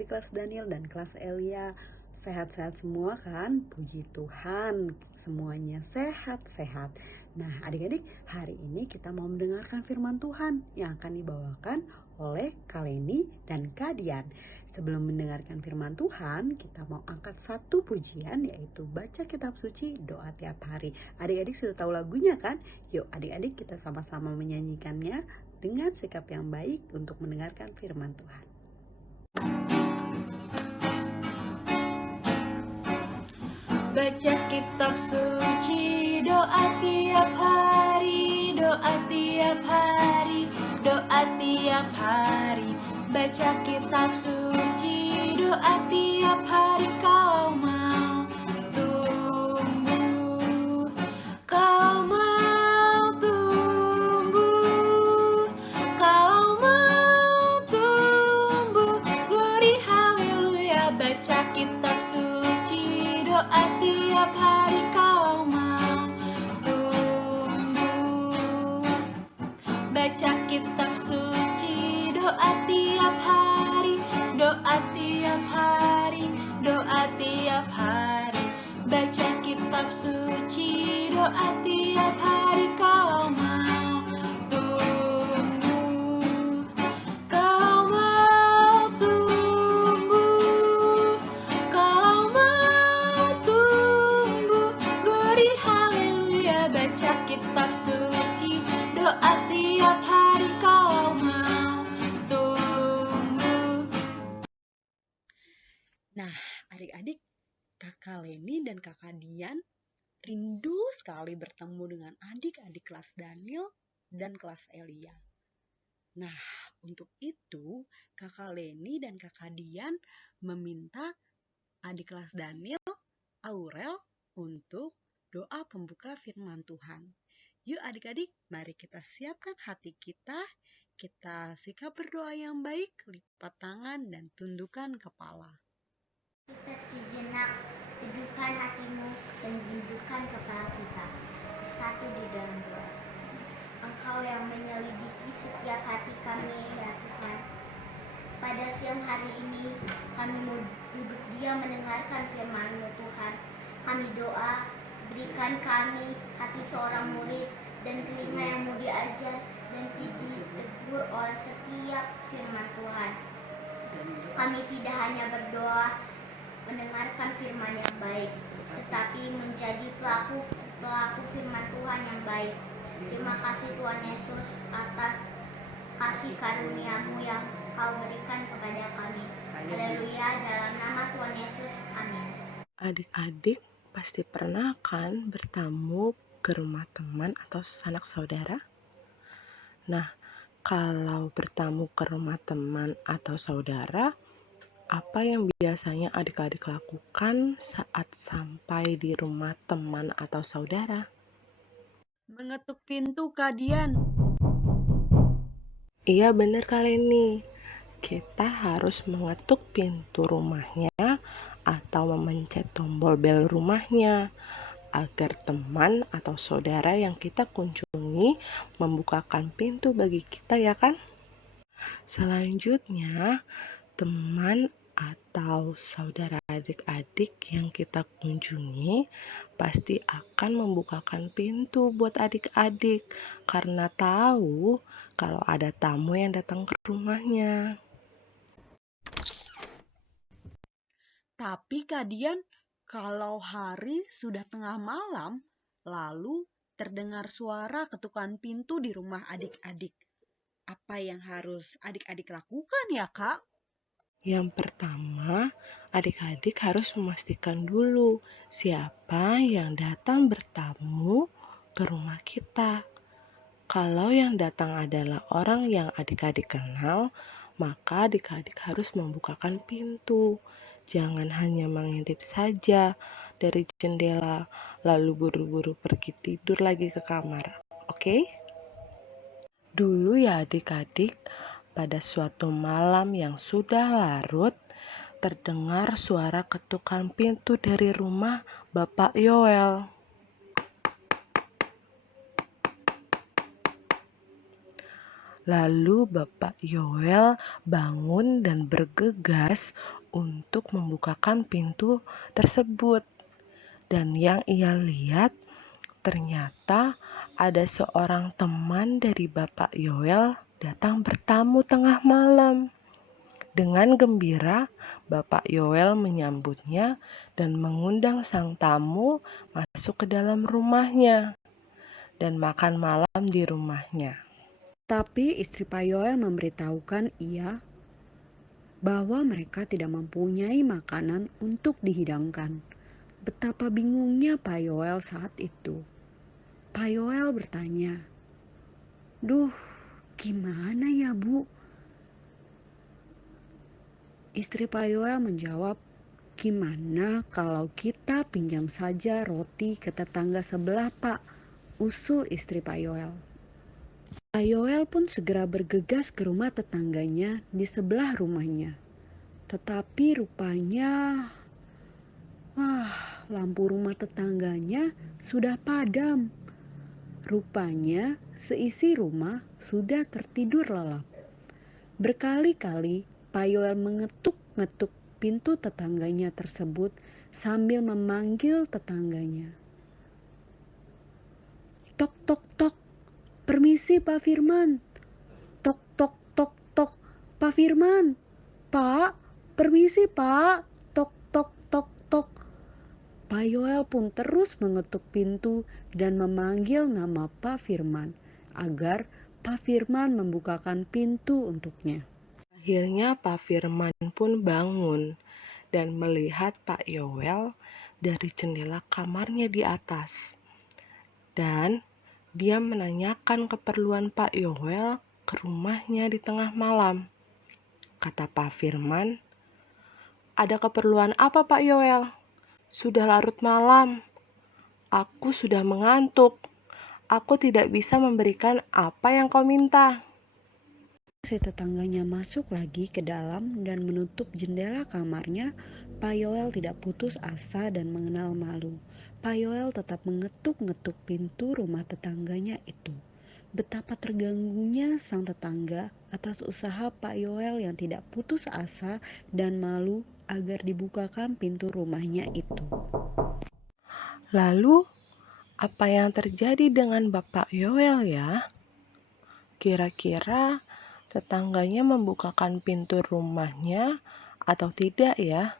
adik-adik kelas Daniel dan kelas Elia. Sehat-sehat semua kan? Puji Tuhan, semuanya sehat-sehat. Nah, adik-adik, hari ini kita mau mendengarkan firman Tuhan yang akan dibawakan oleh Kak Leni dan Kak Dian. Sebelum mendengarkan firman Tuhan, kita mau angkat satu pujian, yaitu baca kitab suci doa tiap hari. Adik-adik sudah tahu lagunya kan? Yuk adik-adik kita sama-sama menyanyikannya dengan sikap yang baik untuk mendengarkan firman Tuhan. Baca kitab suci, doa tiap hari, doa tiap hari, doa tiap hari. Baca kitab suci, doa tiap hari. Kau mau tumbuh, kau mau tumbuh, kau mau tumbuh. Glory haleluya. Baca kitab suci, doa tiap hari. Kau mau tumbuh. Baca kitab suci, doa tiap hari, doa tiap hari, doa tiap hari. Baca kitab suci, doa tiap hari. Kau mau tumbuh, kau mau tumbuh, kau mau tumbuh. Glory haleluya. Baca kitab suci, doa tiap hari. Kau mau tumbuh. Nah, adik-adik, Kakak Leni dan Kakak Dian rindu sekali bertemu dengan adik-adik kelas Daniel dan kelas Elia. Nah, untuk itu Kakak Leni dan Kakak Dian meminta adik kelas Daniel, Aurel, untuk doa pembuka firman Tuhan. Yuk adik-adik, mari kita siapkan hati kita sikap berdoa yang baik, lipat tangan dan tundukkan kepala. Kita sejenak teduhkan hatimu dan dudukkan kepala kita bersatu di dalam doa. Engkau yang menyelidiki setiap hati kami, ya Tuhan. Pada siang hari ini kami mau duduk diam mendengarkan firman-Mu, Tuhan. Kami doa, berikan kami hati seorang murid dan telinga yang mau diajar dan ditegur oleh setiap firman Tuhan. Kami tidak hanya berdoa mendengarkan firman yang baik, tetapi menjadi pelaku firman Tuhan yang baik. Terima kasih Tuhan Yesus atas kasih karunia-Mu yang Kau berikan kepada kami. Haleluya, dalam nama Tuhan Yesus, amin. Adik-adik pasti pernah kan bertamu ke rumah teman atau sanak saudara? Nah, kalau bertamu ke rumah teman atau saudara, apa yang biasanya adik-adik lakukan saat sampai di rumah teman atau saudara? Mengetuk pintu, Kak Dian. Iya benar Kak Leni, kita harus mengetuk pintu rumahnya atau memencet tombol bel rumahnya agar teman atau saudara yang kita kunjungi membukakan pintu bagi kita, ya kan? Selanjutnya, teman atau saudara adik-adik yang kita kunjungi pasti akan membukakan pintu buat adik-adik karena tahu kalau ada tamu yang datang ke rumahnya. Tapi Kak Dian, kalau hari sudah tengah malam, lalu terdengar suara ketukan pintu di rumah adik-adik. Apa yang harus adik-adik lakukan ya, Kak? Yang pertama, adik-adik harus memastikan dulu siapa yang datang bertamu ke rumah kita. Kalau yang datang adalah orang yang adik-adik kenal, maka adik-adik harus membukakan pintu. Jangan hanya mengintip saja dari jendela, lalu buru-buru pergi tidur lagi ke kamar. Oke? Dulu ya adik-adik, pada suatu malam yang sudah larut, terdengar suara ketukan pintu dari rumah Bapak Yoel. Lalu Bapak Yoel bangun dan bergegas untuk membukakan pintu tersebut. Dan yang ia lihat ternyata ada seorang teman dari Bapak Yoel datang bertamu tengah malam. Dengan gembira, Bapak Yoel menyambutnya dan mengundang sang tamu masuk ke dalam rumahnya dan makan malam di rumahnya. Tapi istri Pak Yoel memberitahukan ia bahwa mereka tidak mempunyai makanan untuk dihidangkan. Betapa bingungnya Pak Yoel saat itu. Pak Yoel bertanya, "Duh, gimana ya Bu?" Istri Pak Yoel menjawab, "Gimana kalau kita pinjam saja roti ke tetangga sebelah Pak?" Usul istri Pak Yoel. Pak Yoel pun segera bergegas ke rumah tetangganya di sebelah rumahnya. Tetapi rupanya, lampu rumah tetangganya sudah padam. Rupanya seisi rumah sudah tertidur lelap. Berkali-kali Pak Yoel mengetuk-ngetuk pintu tetangganya tersebut sambil memanggil tetangganya. "Tok, tok, tok, permisi Pak Firman. Tok, tok, tok, tok, Pak Firman. Pak, permisi Pak. Tok, tok, tok, tok." Pak Yoel pun terus mengetuk pintu dan memanggil nama Pak Firman agar Pak Firman membukakan pintu untuknya. Akhirnya Pak Firman pun bangun dan melihat Pak Yoel dari jendela kamarnya di atas. Dan dia menanyakan keperluan Pak Yoel ke rumahnya di tengah malam. Kata Pak Firman, "Ada keperluan apa Pak Yoel? Sudah larut malam. Aku sudah mengantuk. Aku tidak bisa memberikan apa yang kau minta." Si tetangganya masuk lagi ke dalam dan menutup jendela kamarnya. Pak Yoel tidak putus asa dan mengenal malu. Pak Yoel tetap mengetuk-ngetuk pintu rumah tetangganya itu. Betapa terganggunya sang tetangga atas usaha Pak Yoel yang tidak putus asa dan malu agar dibukakan pintu rumahnya itu. Lalu, apa yang terjadi dengan Bapak Yoel ya? Kira-kira tetangganya membukakan pintu rumahnya atau tidak ya?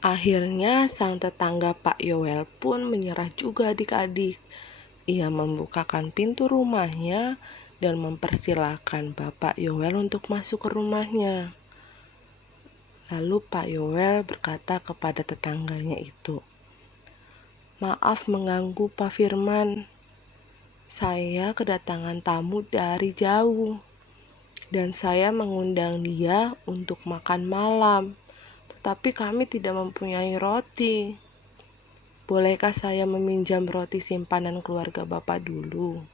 Akhirnya sang tetangga Pak Yoel pun menyerah juga adik-adik. Ia membukakan pintu rumahnya dan mempersilahkan Bapak Yoel untuk masuk ke rumahnya. Lalu Pak Yoel berkata kepada tetangganya itu, "Maaf mengganggu Pak Firman. Saya kedatangan tamu dari jauh dan saya mengundang dia untuk makan malam. Tetapi kami tidak mempunyai roti. Bolehkah saya meminjam roti simpanan keluarga Bapak dulu?"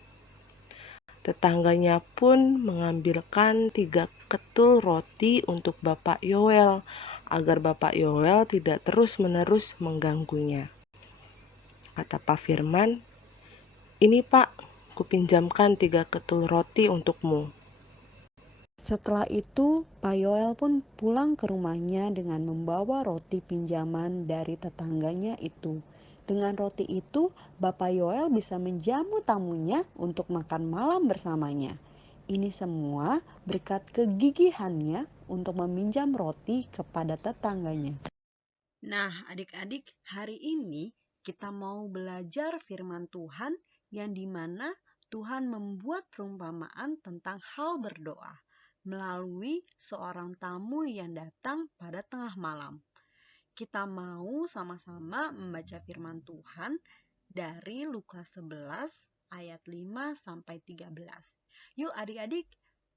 Tetangganya pun mengambilkan 3 ketul roti untuk Bapak Yoel agar Bapak Yoel tidak terus-menerus mengganggunya. Kata Pak Firman, "Ini Pak, kupinjamkan 3 ketul roti untukmu." Setelah itu, Pak Yoel pun pulang ke rumahnya dengan membawa roti pinjaman dari tetangganya itu. Dengan roti itu, Bapak Yoel bisa menjamu tamunya untuk makan malam bersamanya. Ini semua berkat kegigihannya untuk meminjam roti kepada tetangganya. Nah, adik-adik, hari ini kita mau belajar firman Tuhan yang dimana Tuhan membuat perumpamaan tentang hal berdoa melalui seorang tamu yang datang pada tengah malam. Kita mau sama-sama membaca firman Tuhan dari Lukas 11 ayat 5 sampai 13. Yuk adik-adik,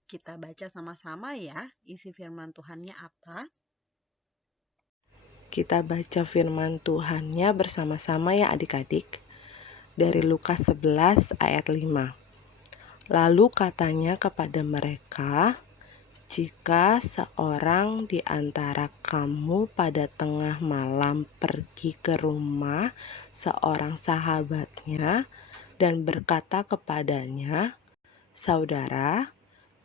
kita baca sama-sama ya isi firman Tuhannya apa. Kita baca firman Tuhannya bersama-sama ya adik-adik. Dari Lukas 11 ayat 5. Lalu katanya kepada mereka, "Jika seorang di antara kamu pada tengah malam pergi ke rumah seorang sahabatnya dan berkata kepadanya, "Saudara,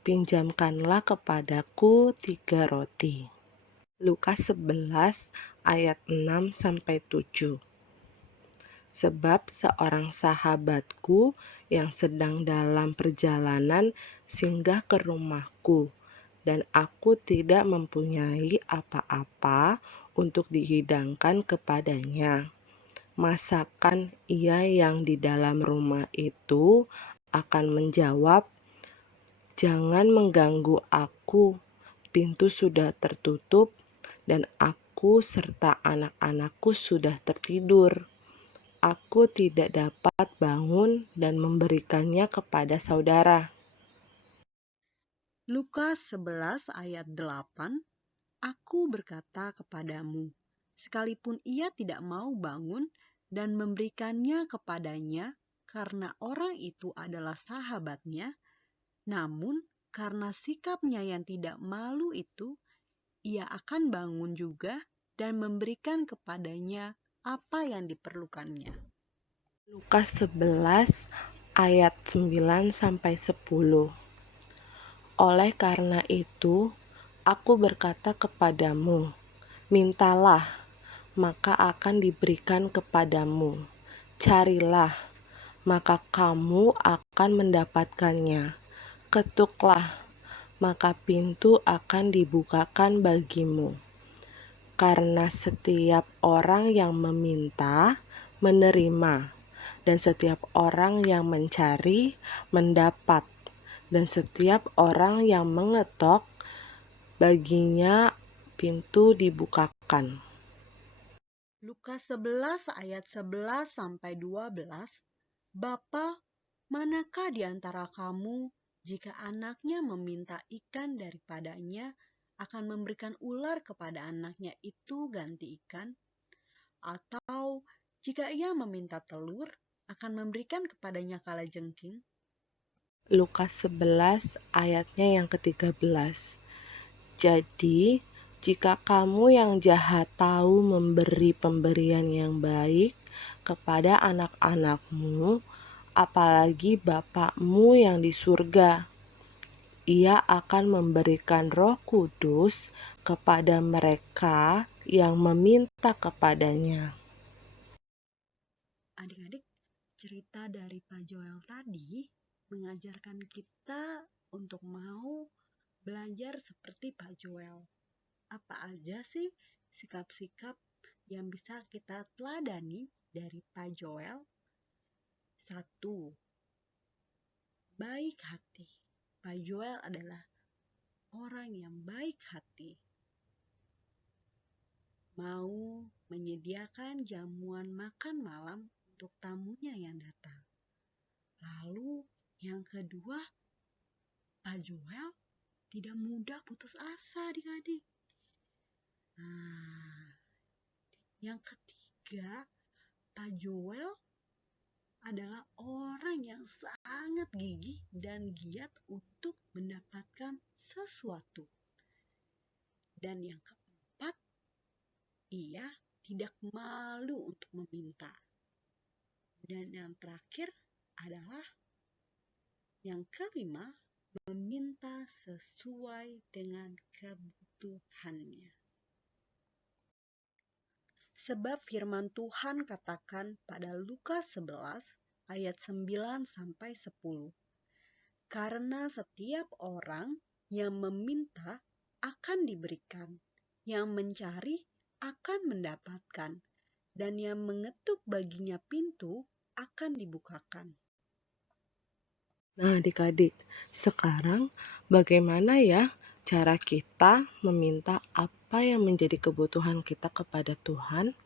pinjamkanlah kepadaku 3 roti." Lukas 11 ayat 6-7. Sebab seorang sahabatku yang sedang dalam perjalanan singgah ke rumahku, dan aku tidak mempunyai apa-apa untuk dihidangkan kepadanya. Masakan ia yang di dalam rumah itu akan menjawab, "Jangan mengganggu aku, pintu sudah tertutup, dan aku serta anak-anakku sudah tertidur. Aku tidak dapat bangun dan memberikannya kepada saudara." Lukas 11 ayat 8, "Aku berkata kepadamu, sekalipun ia tidak mau bangun dan memberikannya kepadanya karena orang itu adalah sahabatnya, namun karena sikapnya yang tidak malu itu, ia akan bangun juga dan memberikan kepadanya apa yang diperlukannya." Lukas 11 ayat 9-10. Oleh karena itu, aku berkata kepadamu, mintalah, maka akan diberikan kepadamu. Carilah, maka kamu akan mendapatkannya. Ketuklah, maka pintu akan dibukakan bagimu. Karena setiap orang yang meminta, menerima, dan setiap orang yang mencari, mendapat, dan setiap orang yang mengetok, baginya pintu dibukakan. Lukas 11 ayat 11-12, "Bapa, manakah di antara kamu jika anaknya meminta ikan daripadanya akan memberikan ular kepada anaknya itu ganti ikan? Atau jika ia meminta telur akan memberikan kepadanya kalajengking?" Lukas 11 ayatnya yang ke-13. Jadi, jika kamu yang jahat tahu memberi pemberian yang baik kepada anak-anakmu, apalagi Bapakmu yang di surga, Ia akan memberikan Roh Kudus kepada mereka yang meminta kepadanya. Adik-adik, cerita dari Pak Joel tadi mengajarkan kita untuk mau belajar seperti Pak Joel. Apa aja sih sikap-sikap yang bisa kita teladani dari Pak Joel? 1. Baik hati. Pak Joel adalah orang yang baik hati. Mau menyediakan jamuan makan malam untuk tamunya yang datang. Lalu yang kedua, Pak Joel tidak mudah putus asa adik-adik. Yang ketiga, Pak Joel adalah orang yang sangat gigih dan giat untuk mendapatkan sesuatu. Dan yang keempat, ia tidak malu untuk meminta. Dan yang terakhir adalah yang kelima, meminta sesuai dengan kebutuhannya. Sebab firman Tuhan katakan pada Lukas 11 ayat 9-10. Karena setiap orang yang meminta akan diberikan, yang mencari akan mendapatkan, dan yang mengetuk baginya pintu akan dibukakan. Nah, adik-adik, sekarang bagaimana ya cara kita meminta apa yang menjadi kebutuhan kita kepada Tuhan?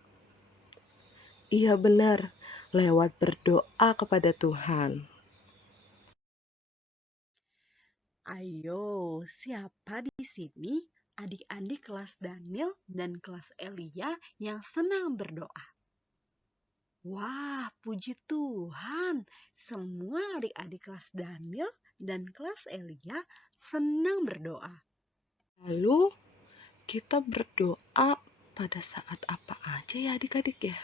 Iya benar, lewat berdoa kepada Tuhan. Ayo, siapa di sini adik-adik kelas Daniel dan kelas Elia yang senang berdoa? Wah, puji Tuhan, semua adik-adik kelas Daniel dan kelas Elia senang berdoa. Lalu kita berdoa pada saat apa aja ya adik-adik ya?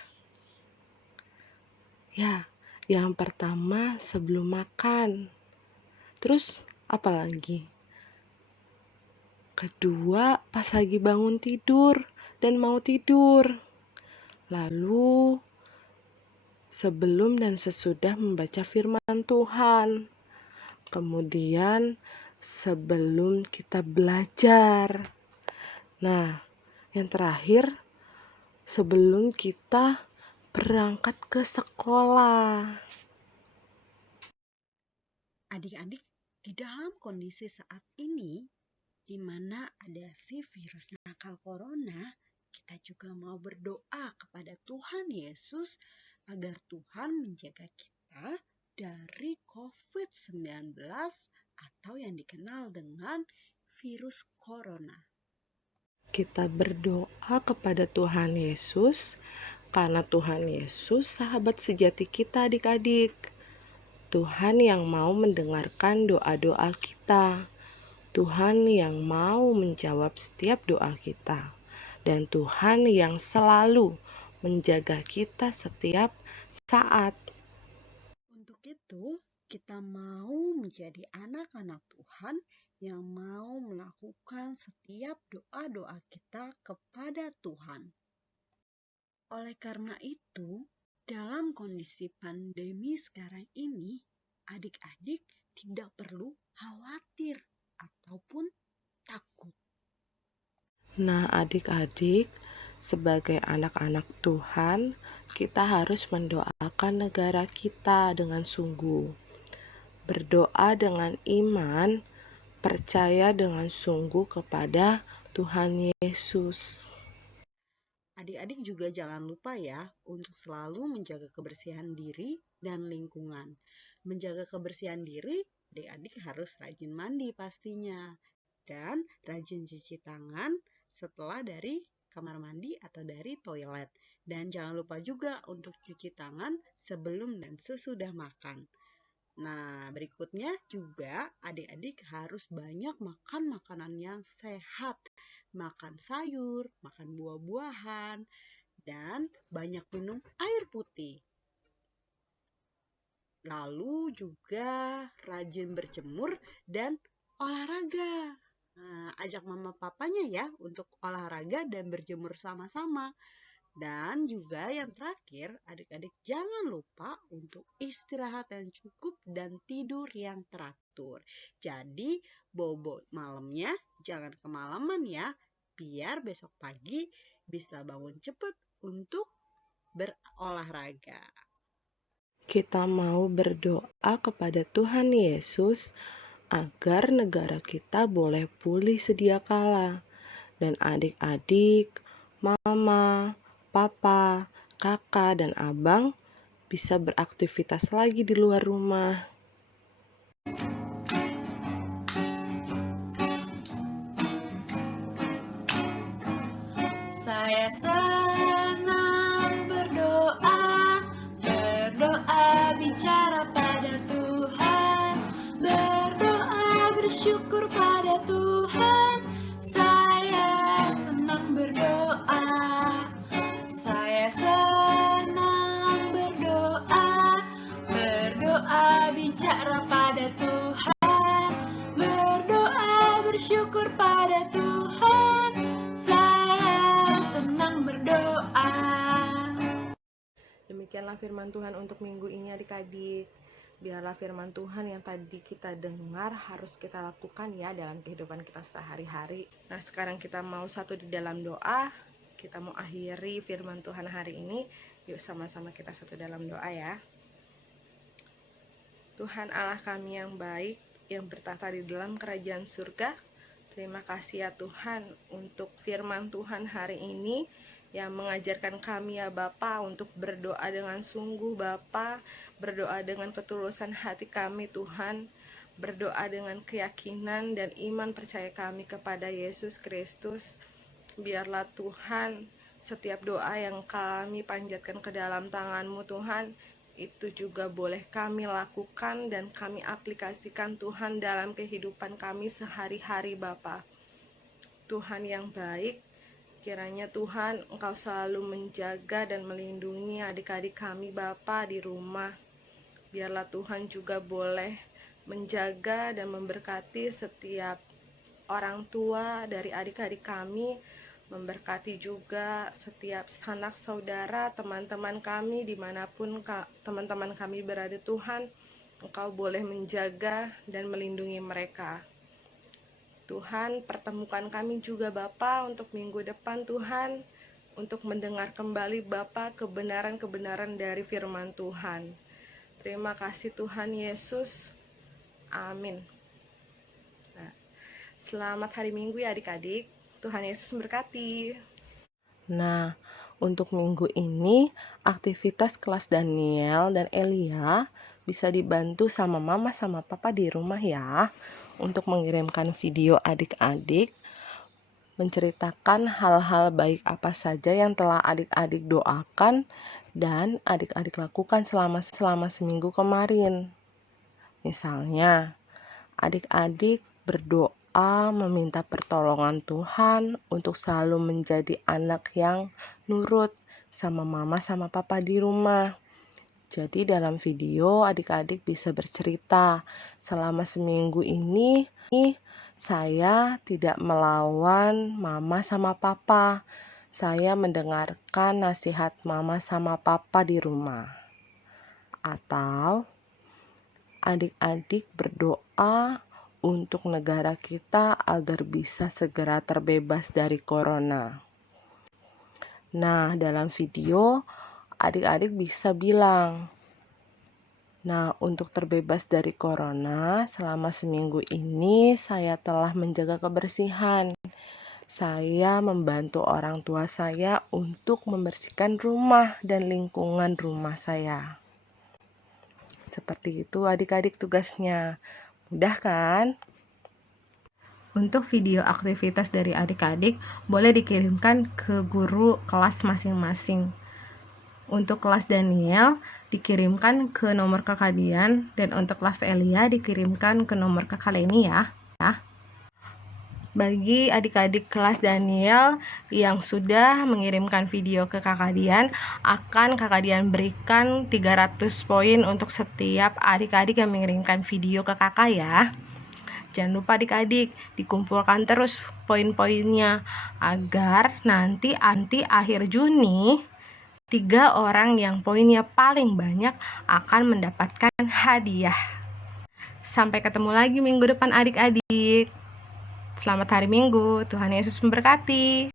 Ya, yang pertama sebelum makan. Terus apa lagi? Kedua, pas lagi bangun tidur dan mau tidur. Lalu, sebelum dan sesudah membaca firman Tuhan. Kemudian, sebelum kita belajar. Nah, yang terakhir, sebelum kita berangkat ke sekolah. Adik-adik, di dalam kondisi saat ini, di mana ada si virus nakal corona, kita juga mau berdoa kepada Tuhan Yesus agar Tuhan menjaga kita dari COVID-19 atau yang dikenal dengan virus corona. Kita berdoa kepada Tuhan Yesus, karena Tuhan Yesus sahabat sejati kita adik-adik. Tuhan yang mau mendengarkan doa-doa kita. Tuhan yang mau menjawab setiap doa kita. Dan Tuhan yang selalu menjaga kita setiap saat. Untuk itu, kita mau menjadi anak-anak Tuhan yang mau melakukan setiap doa-doa kita kepada Tuhan. Oleh karena itu, dalam kondisi pandemi sekarang ini, adik-adik tidak perlu khawatir ataupun takut. Nah, adik-adik, sebagai anak-anak Tuhan, kita harus mendoakan negara kita dengan sungguh. Berdoa dengan iman, percaya dengan sungguh kepada Tuhan Yesus. Adik-adik juga jangan lupa ya untuk selalu menjaga kebersihan diri dan lingkungan. Menjaga kebersihan diri, adik-adik harus rajin mandi pastinya. Dan rajin cuci tangan setelah dari kamar mandi atau dari toilet. Dan jangan lupa juga untuk cuci tangan sebelum dan sesudah makan. Nah, berikutnya juga adik-adik harus banyak makan makanan yang sehat. Makan sayur, makan buah-buahan, dan banyak minum air putih. Lalu juga rajin berjemur dan olahraga. Nah, ajak mama papanya ya untuk olahraga dan berjemur sama-sama. Dan juga yang terakhir, adik-adik jangan lupa untuk istirahat yang cukup dan tidur yang teratur. Jadi, bobo malamnya jangan kemalaman ya, biar besok pagi bisa bangun cepat untuk berolahraga. Kita mau berdoa kepada Tuhan Yesus agar negara kita boleh pulih sedia kala. Dan adik-adik, mama, papa, kakak, dan abang bisa beraktivitas lagi di luar rumah. Saya senang berdoa bicara pada Tuhan, berdoa bersyukur pada Tuhan. Saya senang berdoa, saya senang berdoa bicara pada Tuhan, berdoa bersyukur pada Tuhan. Saya senang berdoa. Demikianlah firman Tuhan untuk minggu ini adik-adik. Biarlah firman Tuhan yang tadi kita dengar harus kita lakukan ya dalam kehidupan kita sehari-hari. Nah, sekarang kita mau satu di dalam doa. Kita mau akhiri firman Tuhan hari ini. Yuk sama-sama kita satu dalam doa ya. Tuhan Allah kami yang baik, yang bertahta di dalam kerajaan surga. Terima kasih ya Tuhan untuk firman Tuhan hari ini yang mengajarkan kami ya Bapa untuk berdoa dengan sungguh Bapa, berdoa dengan ketulusan hati kami Tuhan, berdoa dengan keyakinan dan iman percaya kami kepada Yesus Kristus. Biarlah Tuhan setiap doa yang kami panjatkan ke dalam tangan-Mu Tuhan, itu juga boleh kami lakukan dan kami aplikasikan Tuhan dalam kehidupan kami sehari-hari Bapa. Tuhan yang baik, kiranya Tuhan Engkau selalu menjaga dan melindungi adik-adik kami Bapa di rumah. Biarlah Tuhan juga boleh menjaga dan memberkati setiap orang tua dari adik-adik kami, memberkati juga setiap sanak saudara, teman-teman kami dimanapun teman-teman kami berada. Tuhan, Engkau boleh menjaga dan melindungi mereka. Tuhan, pertemukan kami juga Bapa untuk minggu depan Tuhan, untuk mendengar kembali Bapa kebenaran-kebenaran dari firman Tuhan. Terima kasih Tuhan Yesus. Amin. Selamat hari Minggu ya adik-adik. Tuhan Yesus memberkati. Nah, untuk minggu ini aktivitas kelas Daniel dan Elia bisa dibantu sama mama sama papa di rumah ya, untuk mengirimkan video adik-adik menceritakan hal-hal baik apa saja yang telah adik-adik doakan dan adik-adik lakukan selama seminggu kemarin. Misalnya, adik-adik berdoa meminta pertolongan Tuhan untuk selalu menjadi anak yang nurut sama mama sama papa di rumah. Jadi dalam video adik-adik bisa bercerita, selama seminggu ini saya tidak melawan mama sama papa. Saya mendengarkan nasihat mama sama papa di rumah. Atau adik-adik berdoa untuk negara kita agar bisa segera terbebas dari corona. Nah, dalam video adik-adik bisa bilang, nah, untuk terbebas dari corona selama seminggu ini saya telah menjaga kebersihan. Saya membantu orang tua saya untuk membersihkan rumah dan lingkungan rumah saya. Seperti itu adik-adik tugasnya. Mudah kan? Untuk video aktivitas dari adik-adik boleh dikirimkan ke guru kelas masing-masing. Untuk kelas Daniel dikirimkan ke nomor kakak Dian, dan untuk kelas Elia dikirimkan ke nomor kakak Leni ya. Bagi adik-adik kelas Daniel yang sudah mengirimkan video ke kakak Dian, akan kakak Dian berikan 300 poin untuk setiap adik-adik yang mengirimkan video ke kakak ya. Jangan lupa adik-adik dikumpulkan terus poin-poinnya agar nanti akhir Juni 3 orang yang poinnya paling banyak akan mendapatkan hadiah. Sampai ketemu lagi minggu depan adik-adik. Selamat hari Minggu, Tuhan Yesus memberkati.